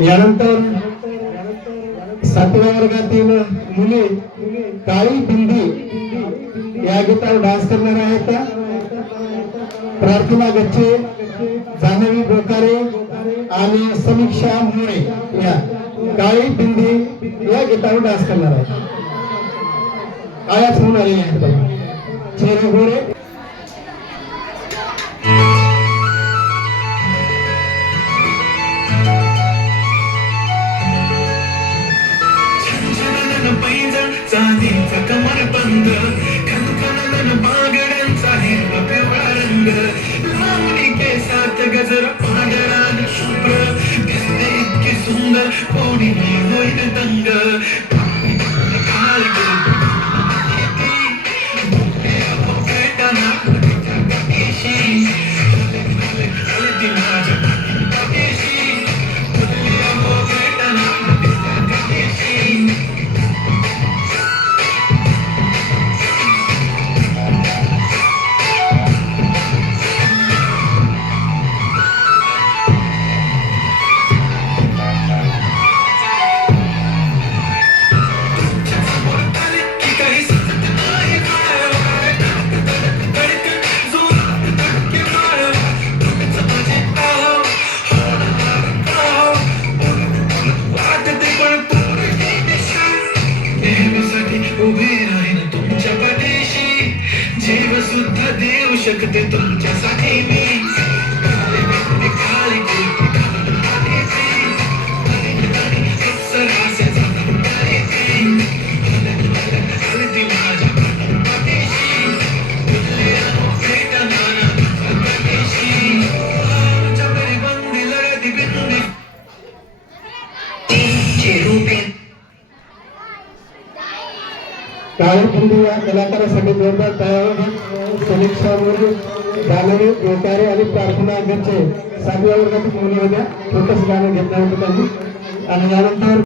यानंतर 7व्या वर्गातील मुले काळी बिंदी या गीतावर डान्स करणार आहेत। प्रार्थना गच्चे, जान्हवी बोकारे आणि समीक्षा मोरे या काळी बिंदी या गीतावर डान्स करणार आहेत। काळ्याच होऊन आलेले आहेत बघा, चेहरे गोरे। चांदीचा कमरबंद, खनखनन बागड्यांचा हिरवा पिवळा रंग, लावणी केसात गजरा पांढरा आणि शुभ्र, दिसते इतकी सुंदर कोणी नाही होईल दंग। जीव सुद्धा देऊ शकते तुमच्यासाठी मी। काळी बिंदी या कलाकारासाठी जोरदार तयारी। समीक्षा मोरे, जान्हवी बोकारे आणि प्रार्थना गच्चे 7व्या वर्गातील मुले होत्या। छोटंसं गाणं घेतलं होतं त्यांनी। आणि यानंतर